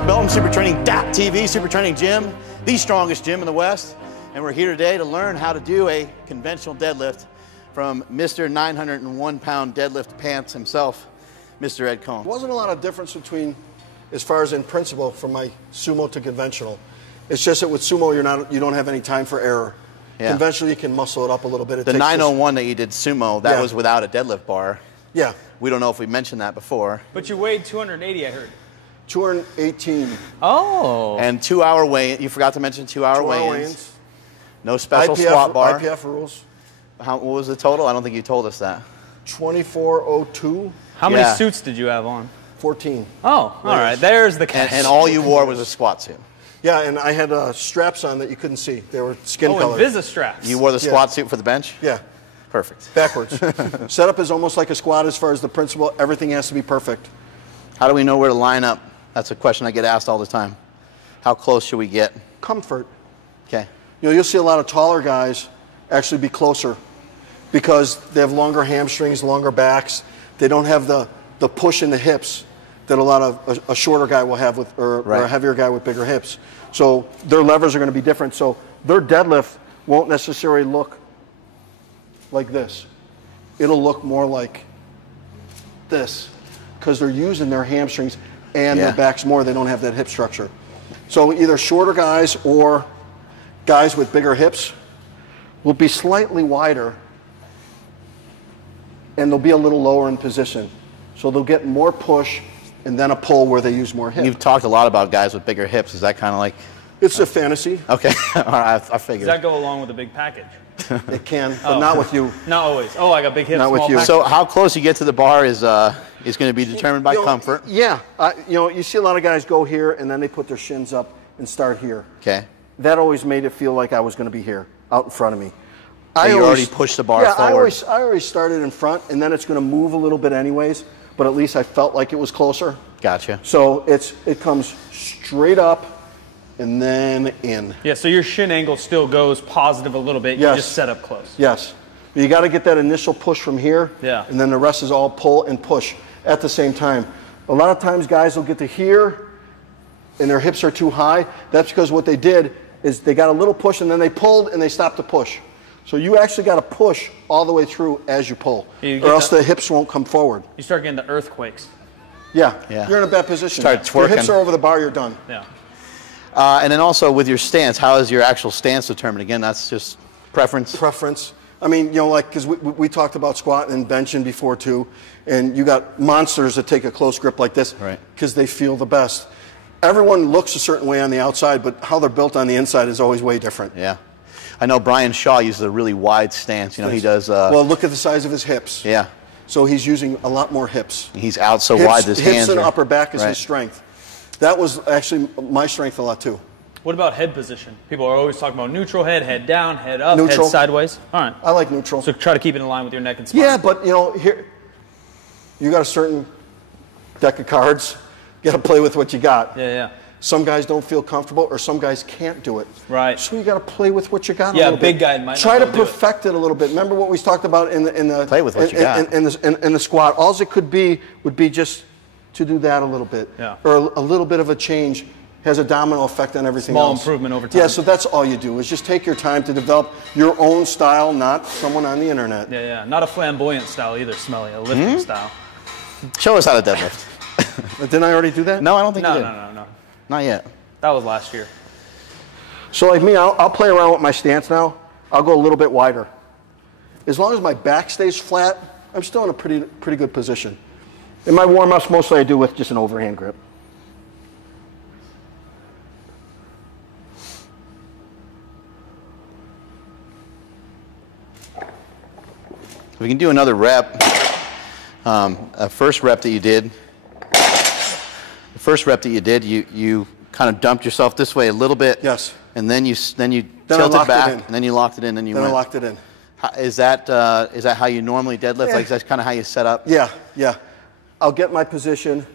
Mark Belton, supertraining.tv, Super Training Gym, the strongest gym in the West. And we're here today to learn how to do a conventional deadlift from Mr. 901-pound deadlift pants himself, Mr. Ed Coan. There wasn't a lot of difference between, as far as in principle, from my sumo to conventional. It's just that with sumo, you don't have any time for error. Yeah. Conventionally, you can muscle it up a little bit. The 901 that you did sumo, that was without a deadlift bar. Yeah. We don't know if we mentioned that before. But you weighed 280, I heard. 218. Oh. And 2 hour weigh-in. You forgot to mention 2 hour weigh-ins. No special squat bar. IPF rules. What was the total? I don't think you told us that. 2402. How many suits did you have on? 14. Oh, all right. There's the catch. And all you wore was a squat suit. Yeah, and I had straps on that you couldn't see. They were skin colored. Oh, Invisa straps. You wore the squat suit for the bench? Yeah. Perfect. Backwards. Setup is almost like a squat as far as the principle. Everything has to be perfect. How do we know where to line up? That's a question I get asked all the time. How close should we get? Comfort. Okay. You'll see a lot of taller guys actually be closer because they have longer hamstrings, longer backs. They don't have the push in the hips that a lot of a shorter guy will have with, or a heavier guy with bigger hips. So their levers are going to be different. So their deadlift won't necessarily look like this. It'll look more like this because they're using their hamstrings and their backs more. They don't have that hip structure. So either shorter guys or guys with bigger hips will be slightly wider and they'll be a little lower in position. So they'll get more push and then a pull where they use more hip. You've talked a lot about guys with bigger hips. Is that kind of like... It's a fantasy. Okay. All right, I figured. Does that go along with a big package? It can, but not with you. Not always. Oh, I got big hips. Not with you. Package. So how close you get to the bar is going to be determined by comfort. Yeah. You see a lot of guys go here and then they put their shins up and start here. Okay. That always made it feel like I was going to be here, out in front of me. You already pushed the bar forward. I always started in front, and then it's going to move a little bit anyways, but at least I felt like it was closer. Gotcha. So it comes straight up and then in. Yeah, so your shin angle still goes positive a little bit. Yes. You just set up close. Yes. You got to get that initial push from here, and then the rest is all pull and push at the same time. A lot of times guys will get to here, and their hips are too high. That's because what they did is they got a little push, and then they pulled, and they stopped the push. So you actually got to push all the way through as you pull, or else the hips won't come forward. You start getting the earthquakes. Yeah. You're in a bad position. Start twerking. Your hips are over the bar, you're done. Yeah. And then also with your stance, how is your actual stance determined? Again, that's just preference? Preference. I mean, because we talked about squatting and benching before too, and you got monsters that take a close grip like this because they feel the best. Everyone looks a certain way on the outside, but how they're built on the inside is always way different. Yeah. I know Brian Shaw uses a really wide stance. He does... well, look at the size of his hips. Yeah. So he's using a lot more hips. He's out so wide, his hands hips and upper back is his strength. That was actually my strength a lot too. What about head position? People are always talking about neutral head down, head up, neutral. head sideways. All right. I like neutral. So try to keep it in line with your neck and spine. Yeah, but here, you got a certain deck of cards. You got to play with what you got. Yeah. Some guys don't feel comfortable, or some guys can't do it. Right. So you got to play with what you got. Yeah, a big guy might try to perfect it a little bit. Remember what we talked about in the play with what you got in the squat. All it could be would be just to do that a little bit, or a little bit of a change has a domino effect on everything else. Small improvement over time. Yeah, so that's all you do is just take your time to develop your own style, not someone on the internet. Yeah. Not a flamboyant style either, Smelly. A lifting style. Show us how to deadlift. Didn't I already do that? No, I don't think you did. No. Not yet. That was last year. So like me, I'll play around with my stance now. I'll go a little bit wider. As long as my back stays flat, I'm still in a pretty good position. In my warm-ups, mostly I do with just an overhand grip. We can do another rep. First rep that you did, you kind of dumped yourself this way a little bit. Yes. And then you tilted back, and then you locked it in, and I locked it in. Is that how you normally deadlift? Yeah. Like that's kind of how you set up? Yeah. I'll get my position,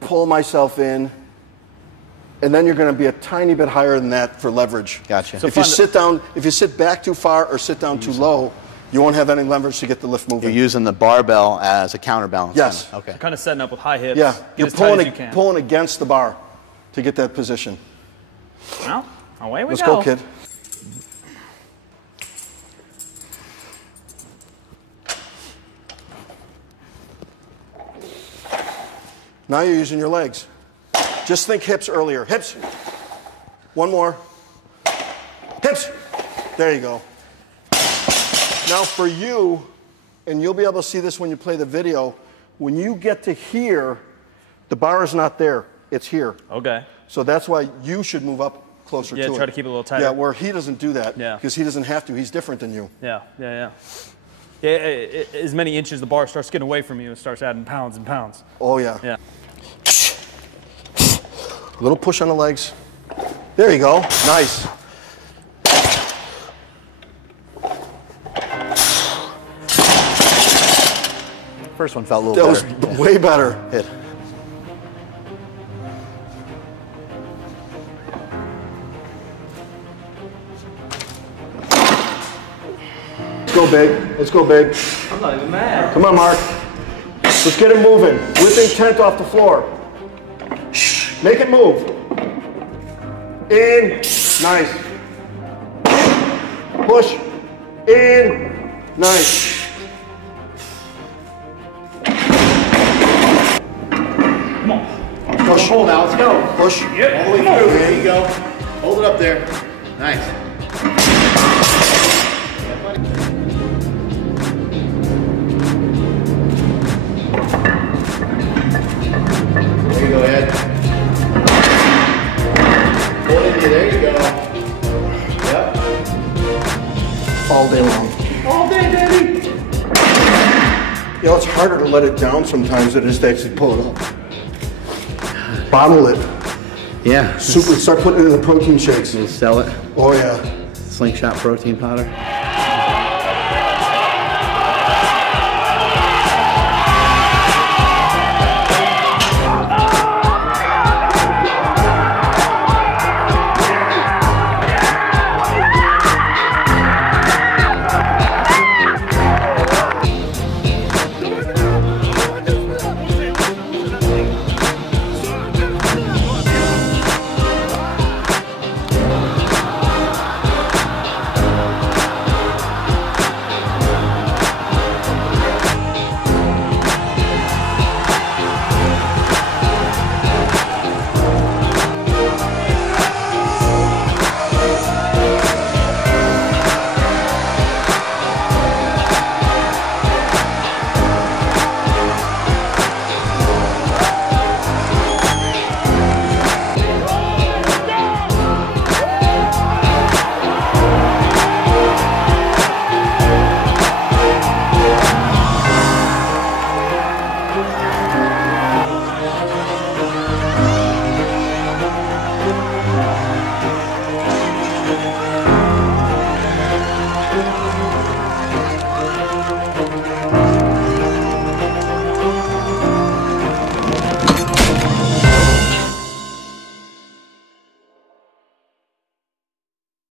pull myself in, and then you're going to be a tiny bit higher than that for leverage. Gotcha. So if you sit back too far or sit down too low, You won't have any leverage to get the lift moving. You're using the barbell as a counterbalance. Yes. Kind of. Okay. Kind of setting up with high hips. Yeah, Get you're as tight as you can. pulling against the bar to get that position. Well, away we Let's go. go, kid. Now you're using your legs. Just think hips earlier. Hips. One more. Hips. There you go. Now for you, and you'll be able to see this when you play the video, when you get to here, the bar is not there. It's here. Okay. So that's why you should move up closer to it. Yeah, try to keep it a little tighter. Yeah, where he doesn't do that. Yeah. Because he doesn't have to. He's different than you. Yeah. As many inches the bar starts getting away from you, it starts adding pounds and pounds. Oh, yeah. Yeah. A little push on the legs. There you go. Nice. First one felt a little better. That was way better. Hit. Let's go, babe. Let's go, babe. I'm not even mad. Come on, Mark. Let's get it moving. With intent off the floor. Make it move. In. Nice. Push. In. Nice. Come on. Push. Hold now. Let's go. Push. Yep. All the way through. There you go. Hold it up there. Nice. There you go, Ed. Hold it here. There you go. Yep. All day long. All day, baby. You know, it's harder to let it down sometimes than it is to actually pull it up. Bottle it. Yeah. Start putting it in the protein shakes. We'll sell it. Oh, yeah. Slingshot protein powder.